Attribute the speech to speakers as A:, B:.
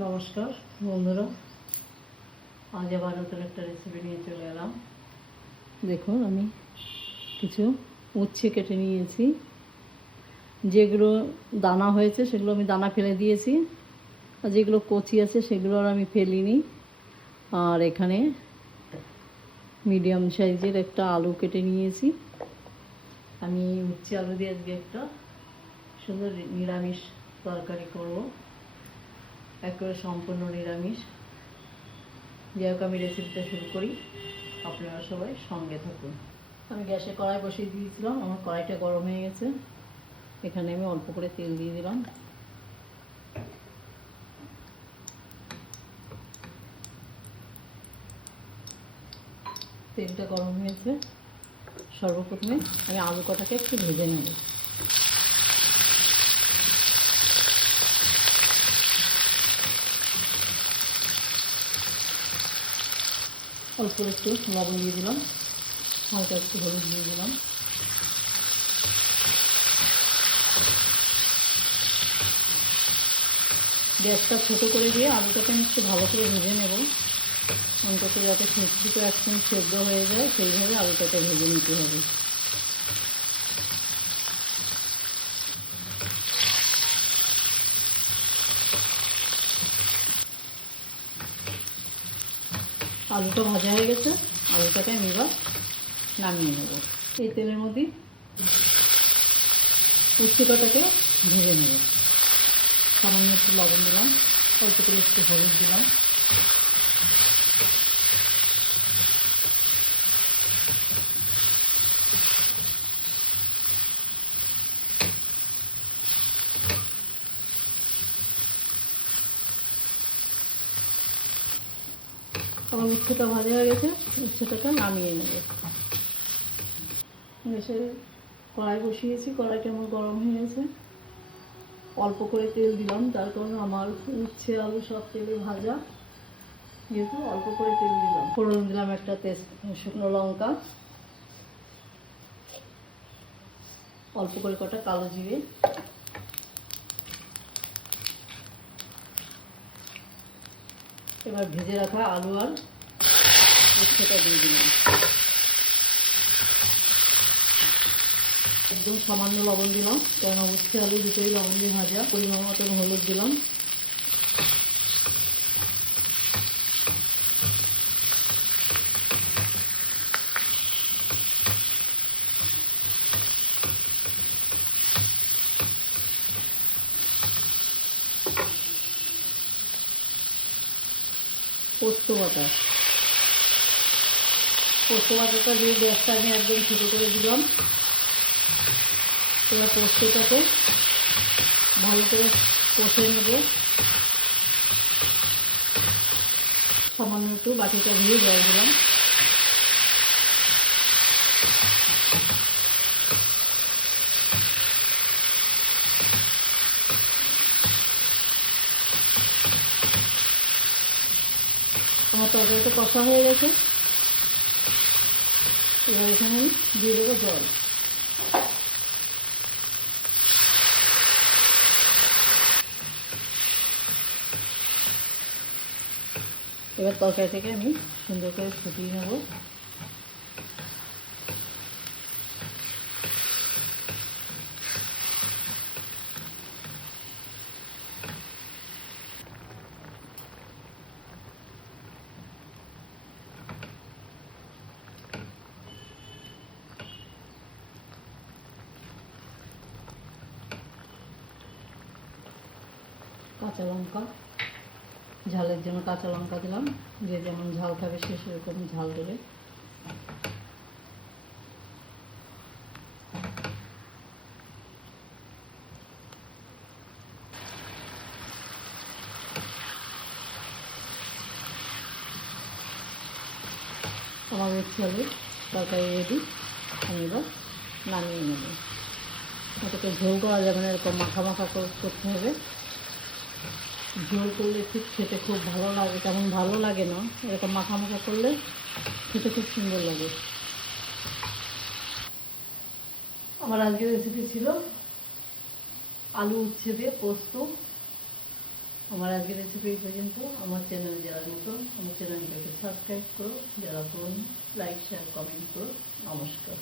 A: নমস্কার, বন্ধুরা। আজ আবার নতুন একটা রেসিপি নিয়ে চলে এলাম। দেখুন, আমি কিছু উচ্ছে কেটে নিয়েছি। যেগুলো দানা হয়েছে, সেগুলো আমি দানা ফেলে দিয়েছি। আর যেগুলো কচি আছে, সেগুলো আর আমি ফেলিনি। আর এখানে মিডিয়াম সাইজের একটা আলু কেটে নিয়েছি। আমি উচ্ছে আলু দিয়ে আজকে একটা সুন্দর নিরামিষ তরকারি করব। একেবারে সম্পূর্ণ নিরামিষ। যাই হোক, আমি রেসিপিটা শুরু করি। আপনারা সবাই সঙ্গে থাকুন। আমি গ্যাসে কড়াই বসিয়ে দিয়েছিলাম। আমার কড়াইটা গরম হয়ে গেছে। এখানে আমি অল্প করে তেল দিয়ে দিলাম। তেলটা গরম হয়েছে। সর্বপ্রথমে আমি আলু কটাকে একটু ভেজে নেব। অল্প একটু লবণ দিয়ে দিলাম। হালকা একটু হলুদ দিয়ে দিলাম। গ্যাসটা ছোটো করে দিয়ে আলুটাকে আমি একটু ভালো করে ভেজে নেব। অন্তত যাতে সবজিটা একদম সেদ্ধ হয়ে যায়, সেইভাবে আলুটাকে ভেজে নিতে হবে। আলুটা ভাজা হয়ে গেছে, আলুটাকে আমি এবার নামিয়ে নেব। এই তেলের মধ্যে পুষ্টিকাটাকে ভেজে নেব। সামান্য একটু লবণ দিলাম, অল্প করে একটু হলুদ দিলাম। আমার উচ্ছেটা ভাজা হয়ে গেছে উচ্ছেটাকে নামিয়ে নেব। এসে কড়াই বসিয়েছি, কড়াইটা আমার গরম হয়ে গেছে। অল্প করে তেল দিলাম, তার কারণ আমার উচ্ছে আলু সব তেলে ভাজা। যেহেতু অল্প করে তেল দিলাম। ফোড়ন দিলাম একটা তেজ শুকনো লঙ্কা। অল্প করে কটা কালো জিরে। এবার ভেজে রাখা আলু আর উচ্ছেটা দিয়ে দিলাম। একদম সামান্য লবণ দিলাম কেন উচ্ছে আলু দুটোই লবণ দিয়ে ভাজা। পরিমাণ মতন হলুদ দিলাম। পোস্ত বাটা পোস্ত বাটাটা দিয়ে গ্যাসটা আমি একদম ছোটো করে দিলাম। এবার পোস্তটাকে ভালো করে কষে নেবে। সামান্য একটু বাটিটা দিয়ে জল দিলাম। আমার তরকারিটা কষা হয়ে গেছে। এবার এখানে আমি দিয়ে দেবো জল। এবার তরকারি থেকে আমি সুন্দর করে ফুটিয়ে নেব। কাঁচা লঙ্কা। ঝালের জন্য কাঁচা লঙ্কা দিলাম। যে যেমন ঝাল খাবে সে সেরকম ঝাল দেবে। আমার উচ্ছে আলু তরকারি রেডি আমি এবার নামিয়ে নেব। ওটাকে ঝোল করা যাবে না, এরকম মাখা মাখা করতে হবে। ঝোল করলে ঠিক খেতে খুব ভালো লাগে, তেমন ভালো লাগে না। এরকম মাখা মাখা করলে খেতে খুব সুন্দর লাগে। আমার আজকের রেসিপি ছিল আলু উচ্ছে দিয়ে পোস্ত। আমার আজকের রেসিপি পর্যন্ত। আমার চ্যানেলে যারা নতুন, আমার চ্যানেলটাকে সাবস্ক্রাইব করো, যারা পুরনো লাইক শেয়ার কমেন্ট করো। নমস্কার।